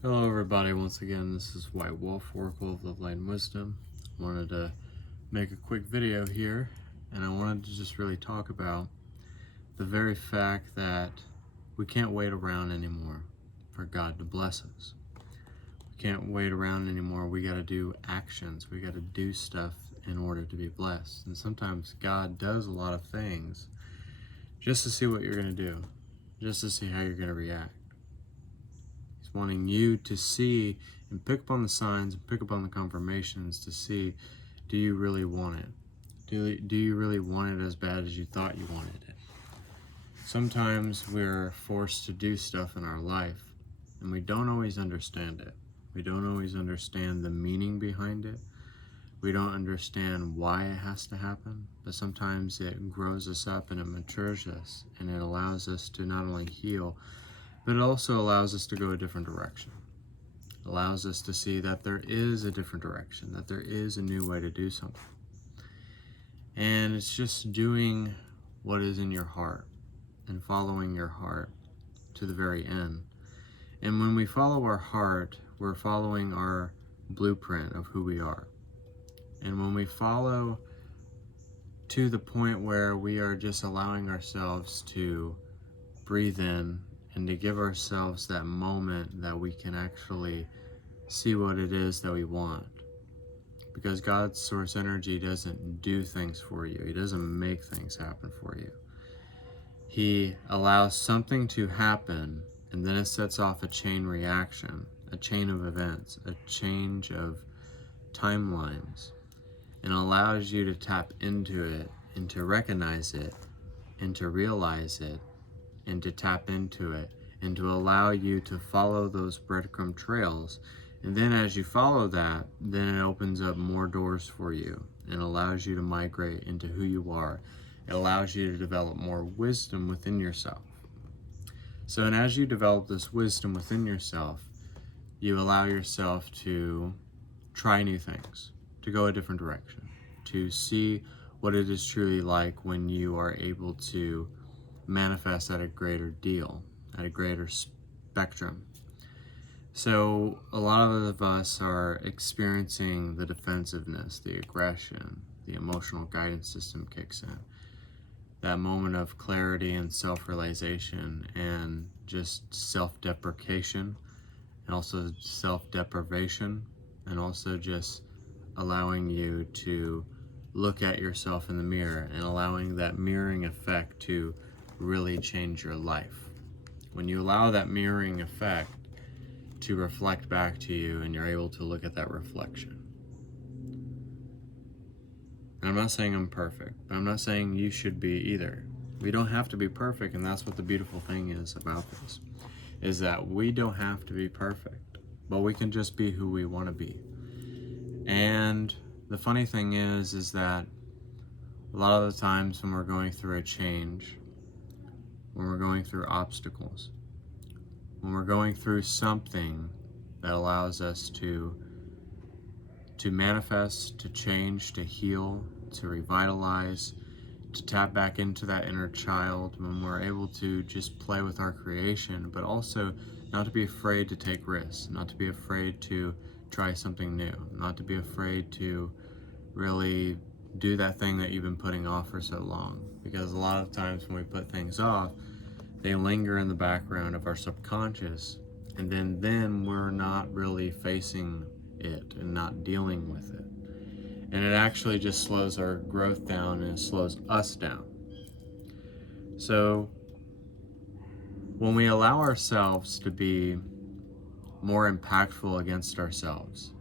Hello everybody, once again this is White Wolf, Oracle of Love, Light, and Wisdom. I wanted to make a quick video here, and I wanted to just really talk about the very fact that we can't wait around anymore for God to bless us. We can't wait around anymore. We got to do actions. We got to do stuff in order to be blessed. And sometimes God does a lot of things just to see what you're going to do, just to see how you're going to react. He's wanting you to see and pick up on the signs and pick up on the confirmations to see, do you really want it? Do you really want it as bad as you thought you wanted it? Sometimes we're forced to do stuff in our life and we don't always understand it. We don't always understand the meaning behind it. We don't understand why it has to happen, but sometimes it grows us up and it matures us and it allows us to not only heal, but it also allows us to go a different direction. It allows us to see that there is a different direction, that there is a new way to do something. And it's just doing what is in your heart and following your heart to the very end. And when we follow our heart, we're following our blueprint of who we are. And when we follow to the point where we are just allowing ourselves to breathe in and to give ourselves that moment that we can actually see what it is that we want. Because God's source energy doesn't do things for you. He doesn't make things happen for you. He allows something to happen, and then it sets off a chain reaction, a chain of events, a change of timelines, and allows you to tap into it and to recognize it and to realize it and to tap into it and to allow you to follow those breadcrumb trails. And then as you follow that, then it opens up more doors for you and allows you to migrate into who you are. It allows you to develop more wisdom within yourself. So, and as you develop this wisdom within yourself, you allow yourself to try new things, to go a different direction, to see what it is truly like when you are able to manifest at a greater deal, at a greater spectrum. So a lot of us are experiencing the defensiveness, the aggression, the emotional guidance system kicks in. That moment of clarity and self-realization and just self-deprecation and also self-deprivation and also just allowing you to look at yourself in the mirror and allowing that mirroring effect to really change your life. When you allow that mirroring effect to reflect back to you and you're able to look at that reflection. And I'm not saying I'm perfect, but I'm not saying you should be either. We don't have to be perfect, and that's what the beautiful thing is about this, is that we don't have to be perfect, but we can just be who we want to be. And the funny thing is that a lot of the times when we're going through a change, when we're going through obstacles, when we're going through something that allows us to manifest, to change, to heal, to revitalize, to tap back into that inner child, when we're able to just play with our creation, but also not to be afraid to take risks, not to be afraid to try something new, not to be afraid to really do that thing that you've been putting off for so long. Because a lot of times when we put things off, they linger in the background of our subconscious, and then we're not really facing it and not dealing with it. And it actually just slows our growth down and it slows us down. So when we allow ourselves to be more impactful against ourselves,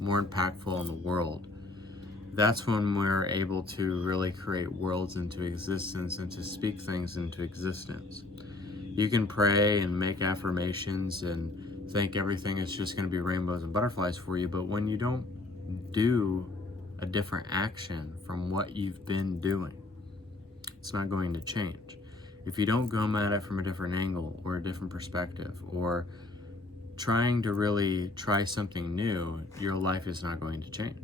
more impactful in the world, that's when we're able to really create worlds into existence and to speak things into existence. You can pray and make affirmations and think everything is just going to be rainbows and butterflies for you, but when you don't do a different action from what you've been doing, it's not going to change. If you don't come at it from a different angle or a different perspective or trying to really try something new, your life is not going to change.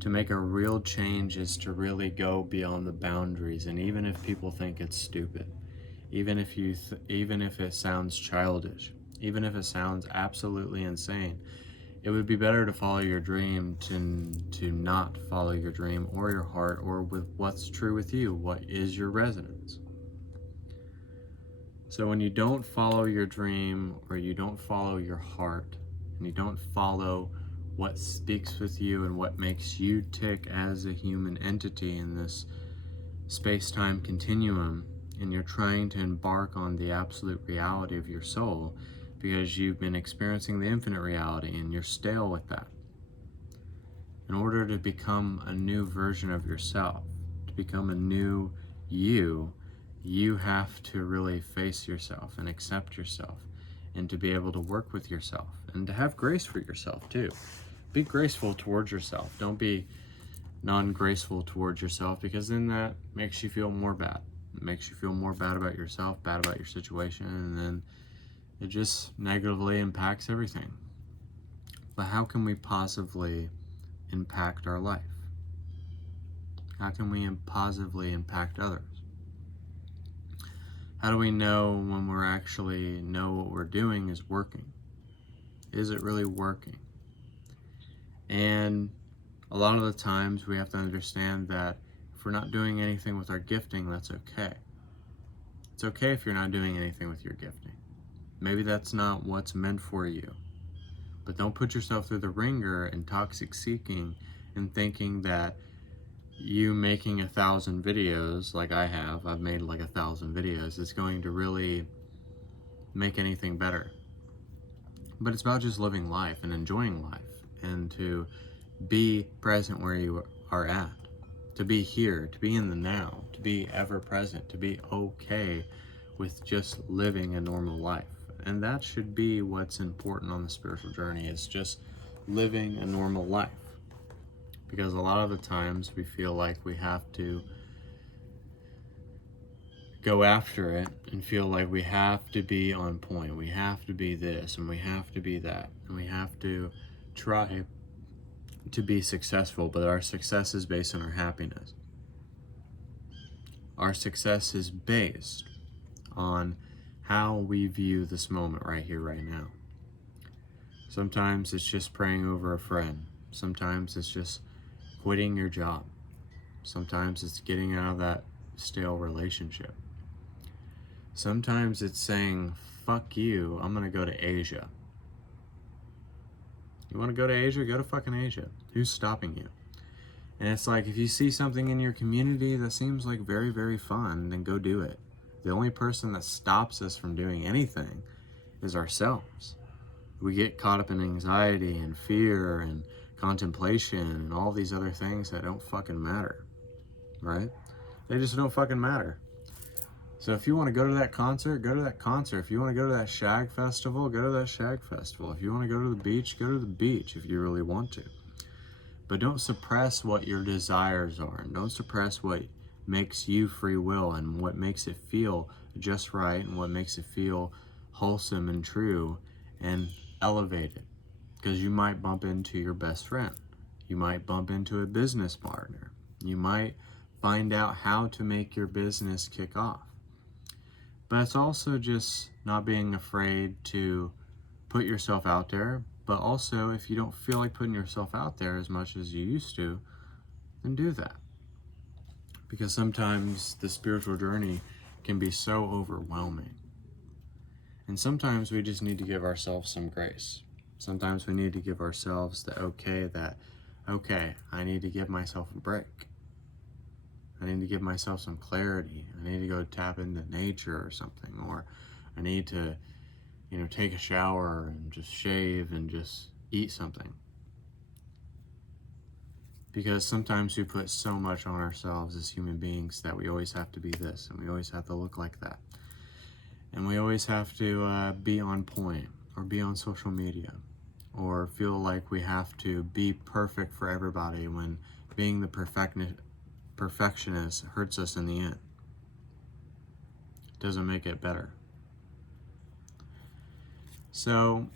To make a real change is to really go beyond the boundaries, and even if people think it's stupid, even if it sounds childish, even if it sounds absolutely insane. It would be better to follow your dream to not follow your dream or your heart or with what's true with you. What is your resonance? So when you don't follow your dream or you don't follow your heart and you don't follow what speaks with you and what makes you tick as a human entity in this space-time continuum, and you're trying to embark on the absolute reality of your soul because you've been experiencing the infinite reality and you're stale with that. In order to become a new version of yourself, to become a new you, you have to really face yourself and accept yourself, and to be able to work with yourself and to have grace for yourself too. Be graceful towards yourself. Don't be non-graceful towards yourself, because then that makes you feel more bad. It makes you feel more bad about yourself, bad about your situation, and then it just negatively impacts everything. But how can we positively impact our life? How can we positively impact others? How do we know when we're actually know what we're doing is working? Is it really working? And a lot of the times we have to understand that if we're not doing anything with our gifting, that's okay. It's okay if you're not doing anything with your gifting. Maybe that's not what's meant for you. But don't put yourself through the ringer in toxic seeking and thinking that you making 1,000 videos like I've made like 1,000 videos, is going to really make anything better. But it's about just living life and enjoying life, and to be present where you are at, to be here, to be in the now, to be ever present, to be okay with just living a normal life. And that should be what's important on the spiritual journey, is just living a normal life. Because a lot of the times we feel like we have to go after it and feel like we have to be on point. We have to be this and we have to be that. And we have to try to be successful, but our success is based on our happiness. Our success is based on how we view this moment right here, right now. Sometimes it's just praying over a friend. Sometimes it's just quitting your job. Sometimes it's getting out of that stale relationship. Sometimes it's saying, fuck you, I'm gonna go to Asia. You wanna go to Asia? Go to fucking Asia. Who's stopping you? And it's like, if you see something in your community that seems like very, very fun, then go do it. The only person that stops us from doing anything is ourselves. We get caught up in anxiety and fear and contemplation and all these other things that don't fucking matter, right? They just don't fucking matter. So if you want to go to that concert, go to that concert. If you want to go to that shag festival, go to that shag festival. If you want to go to the beach, go to the beach if you really want to. But don't suppress what your desires are, and don't suppress what makes you free will and what makes it feel just right and what makes it feel wholesome and true and elevated. Because you might bump into your best friend. You might bump into a business partner. You might find out how to make your business kick off. But it's also just not being afraid to put yourself out there. But also, if you don't feel like putting yourself out there as much as you used to, then do that. Because sometimes the spiritual journey can be so overwhelming. And sometimes we just need to give ourselves some grace. Sometimes we need to give ourselves the okay, I need to give myself a break. I need to give myself some clarity. I need to go tap into nature or something. Or I need to, take a shower and just shave and just eat something. Because sometimes we put so much on ourselves as human beings that we always have to be this and we always have to look like that. And we always have to be on point or be on social media or feel like we have to be perfect for everybody when being the perfectionist hurts us in the end. It doesn't make it better. So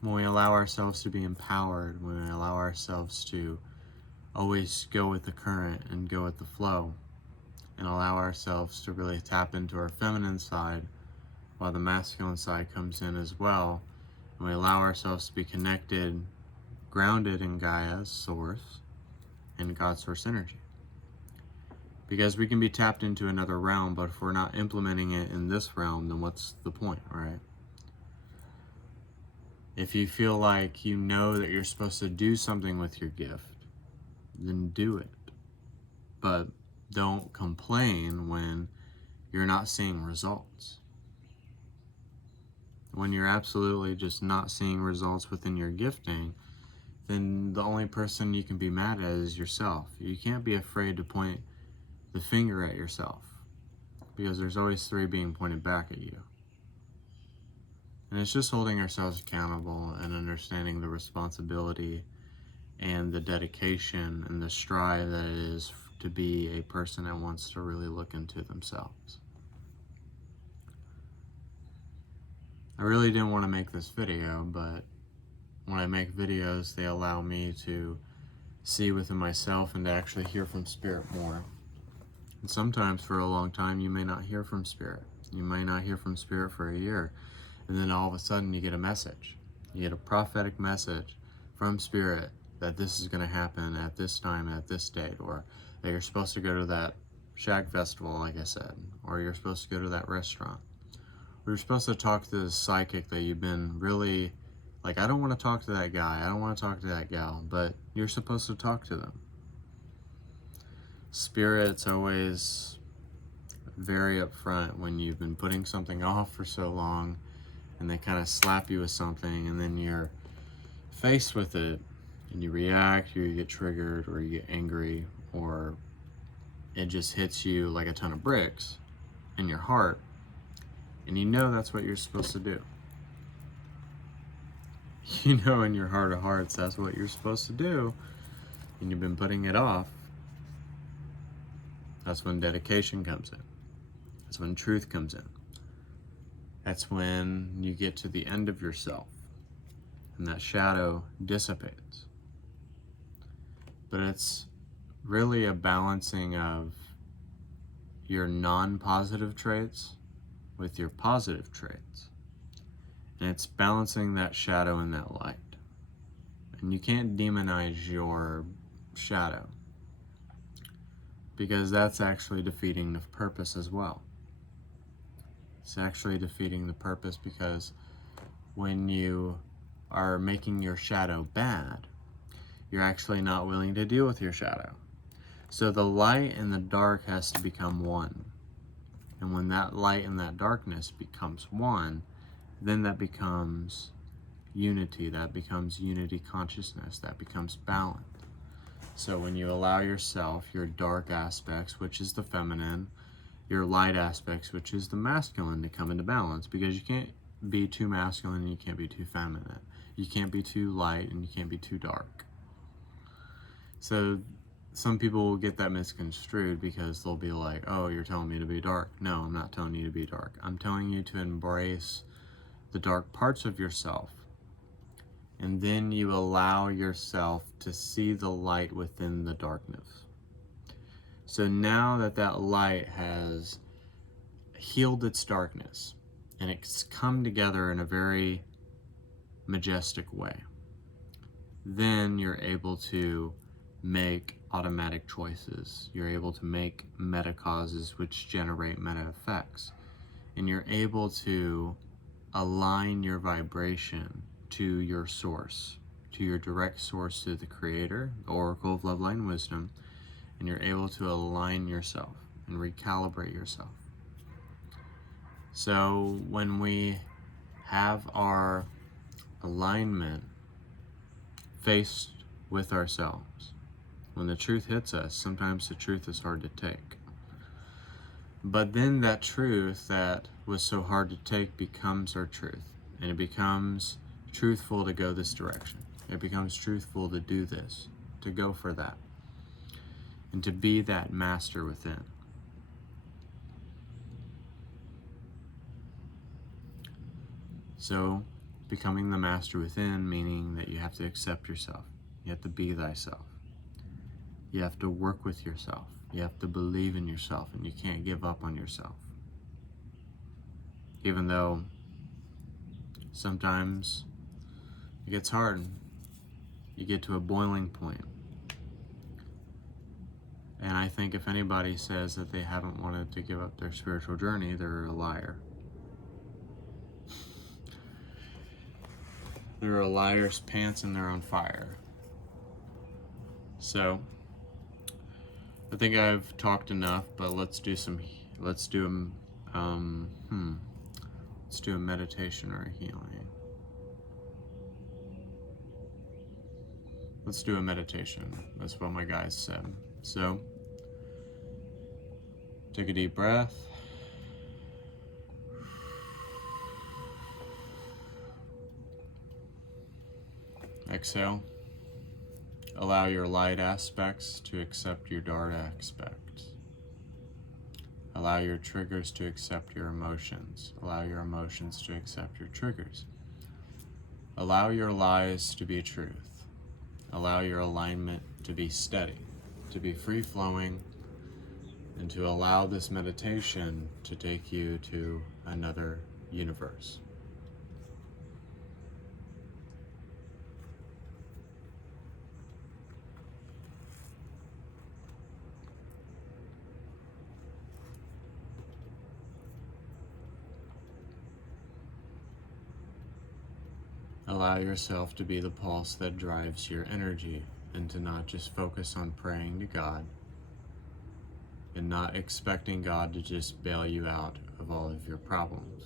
when we allow ourselves to be empowered, when we allow ourselves to always go with the current and go with the flow, and allow ourselves to really tap into our feminine side while the masculine side comes in as well. And we allow ourselves to be connected, grounded in Gaia's source and God's source energy. Because we can be tapped into another realm, but if we're not implementing it in this realm, then what's the point, right? If you feel like you know that you're supposed to do something with your gift, then do it. But don't complain when you're not seeing results. When you're absolutely just not seeing results within your gifting, then the only person you can be mad at is yourself. You can't be afraid to point the finger at yourself, because there's always three being pointed back at you. And it's just holding ourselves accountable and understanding the responsibility and the dedication and the strive that it is to be a person that wants to really look into themselves. I really didn't want to make this video, but when I make videos, they allow me to see within myself and to actually hear from Spirit more. And sometimes for a long time, you may not hear from Spirit. You may not hear from Spirit for a year. And then all of a sudden you get a message. You get a prophetic message from Spirit that this is going to happen at this time, at this date, or that you're supposed to go to that Shag Festival, like I said, or you're supposed to go to that restaurant. Or you're supposed to talk to this psychic that you've been really, like, I don't want to talk to that guy, I don't want to talk to that gal, but you're supposed to talk to them. Spirit's always very upfront when you've been putting something off for so long, and they kind of slap you with something, and then you're faced with it, and you react, or you get triggered, or you get angry, or it just hits you like a ton of bricks in your heart, and you know that's what you're supposed to do. You know in your heart of hearts that's what you're supposed to do, and you've been putting it off. That's when dedication comes in. That's when truth comes in. That's when you get to the end of yourself and that shadow dissipates. But it's really a balancing of your non-positive traits with your positive traits. And it's balancing that shadow and that light. And you can't demonize your shadow, because that's actually defeating the purpose as well. It's actually defeating the purpose, because when you are making your shadow bad, you're actually not willing to deal with your shadow. So the light and the dark has to become one. And when that light and that darkness becomes one, then that becomes unity, that becomes unity consciousness, that becomes balance. So when you allow yourself, your dark aspects, which is the feminine, your light aspects, which is the masculine, to come into balance, because you can't be too masculine and you can't be too feminine. You can't be too light and you can't be too dark. So some people will get that misconstrued, because they'll be like, oh, you're telling me to be dark. No, I'm not telling you to be dark. I'm telling you to embrace the dark parts of yourself. And then you allow yourself to see the light within the darkness. So now that that light has healed its darkness, and it's come together in a very majestic way, then you're able to make automatic choices. You're able to make meta causes, which generate meta effects. And you're able to align your vibration to your source, to your direct source, to the Creator, the Oracle of Love, Light, and Wisdom, and you're able to align yourself and recalibrate yourself. So when we have our alignment faced with ourselves, when the truth hits us, sometimes the truth is hard to take. But then that truth that was so hard to take becomes our truth, and it becomes truthful to go this direction. It becomes truthful to do this, to go for that, and to be that master within. So, becoming the master within, meaning that you have to accept yourself. You have to be thyself. You have to work with yourself. You have to believe in yourself, and you can't give up on yourself. even though sometimes it gets hard. You get to a boiling point. And I think if anybody says that they haven't wanted to give up their spiritual journey, they're a liar. They're a liar's pants and they're on fire. So, I think I've talked enough, but let's do a meditation or a healing. Let's do a meditation. That's what my guys said. So, take a deep breath. Exhale. Allow your light aspects to accept your dark aspects. Allow your triggers to accept your emotions. Allow your emotions to accept your triggers. Allow your lies to be truth. Allow your alignment to be steady, to be free-flowing, and to allow this meditation to take you to another universe. Allow yourself to be the pulse that drives your energy, and to not just focus on praying to God and not expecting God to just bail you out of all of your problems.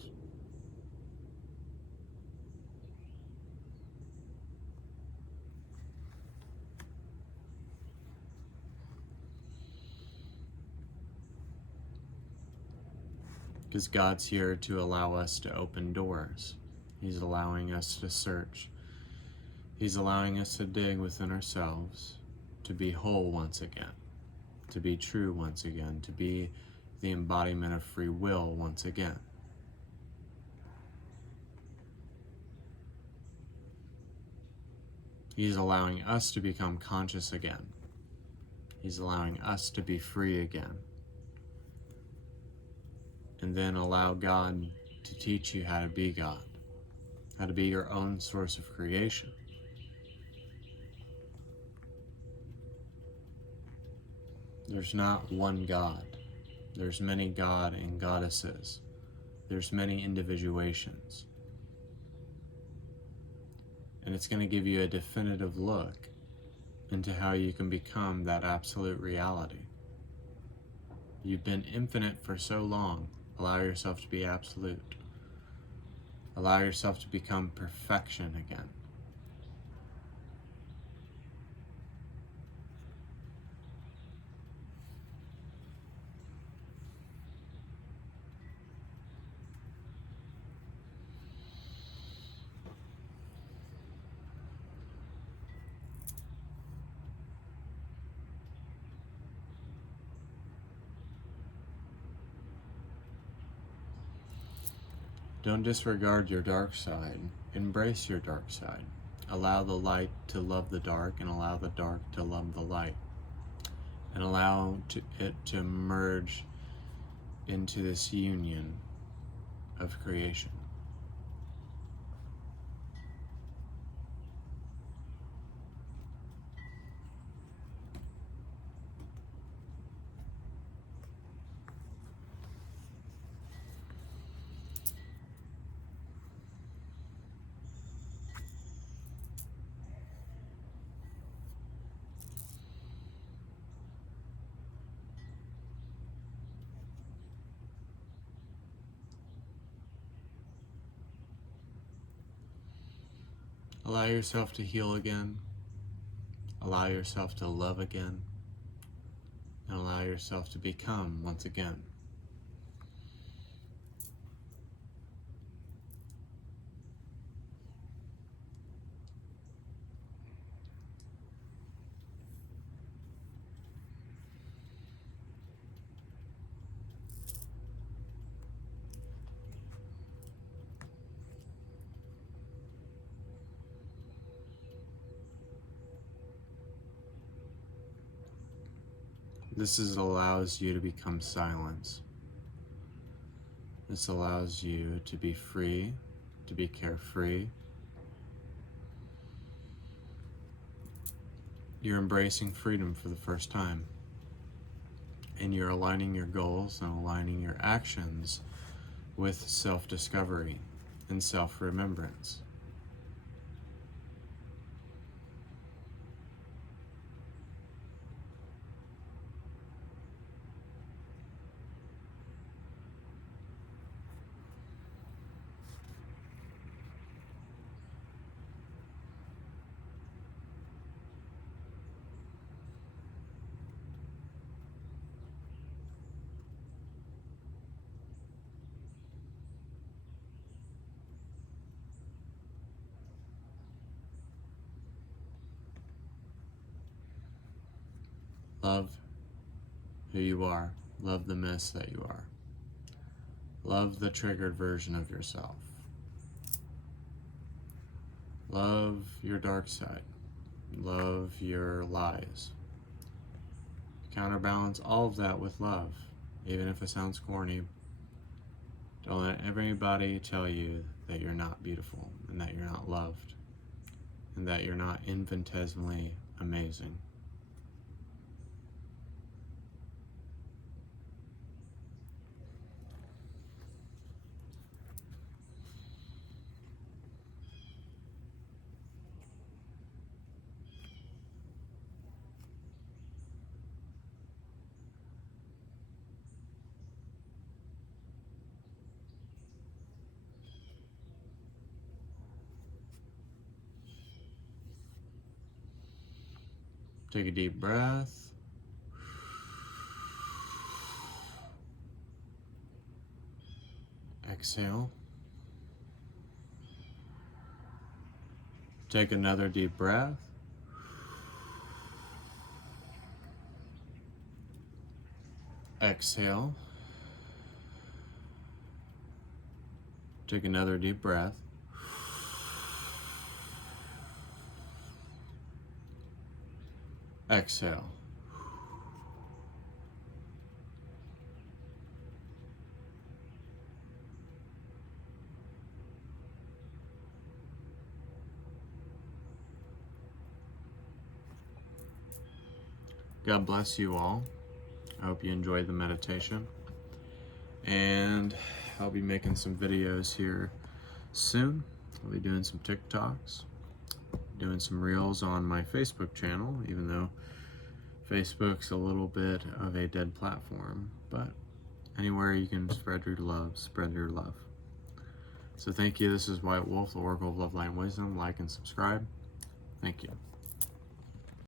Because God's here to allow us to open doors. He's allowing us to search. He's allowing us to dig within ourselves, to be whole once again, to be true once again, to be the embodiment of free will once again. He's allowing us to become conscious again. He's allowing us to be free again. And then allow God to teach you how to be God, how to be your own source of creation. There's not one God. There's many God and goddesses. There's many individuations. And it's going to give you a definitive look into how you can become that absolute reality. You've been infinite for so long. Allow yourself to be absolute. Allow yourself to become perfection again. Don't disregard your dark side. Embrace your dark side. Allow the light to love the dark, and allow the dark to love the light. And allow it to merge into this union of creation. Allow yourself to heal again. Allow yourself to love again. And allow yourself to become once again. Allows you to become silence. This allows you to be free, to be carefree. You're embracing freedom for the first time. And you're aligning your goals and aligning your actions with self-discovery and self-remembrance. Love who you are. Love the mess that you are. Love the triggered version of yourself. Love your dark side. Love your lies. Counterbalance all of that with love. Even if it sounds corny, don't let anybody tell you that you're not beautiful and that you're not loved and that you're not infinitesimally amazing. Take a deep breath. Exhale. Take another deep breath. Exhale. Take another deep breath. Exhale. God bless you all. I hope you enjoyed the meditation. And I'll be making some videos here soon. I'll be doing some TikToks, doing some reels on my Facebook channel, even though Facebook's a little bit of a dead platform. But anywhere you can spread your love, spread your love. So thank you. This is White Wolf, the Oracle of Love, Light, and Wisdom. Like and subscribe. Thank you.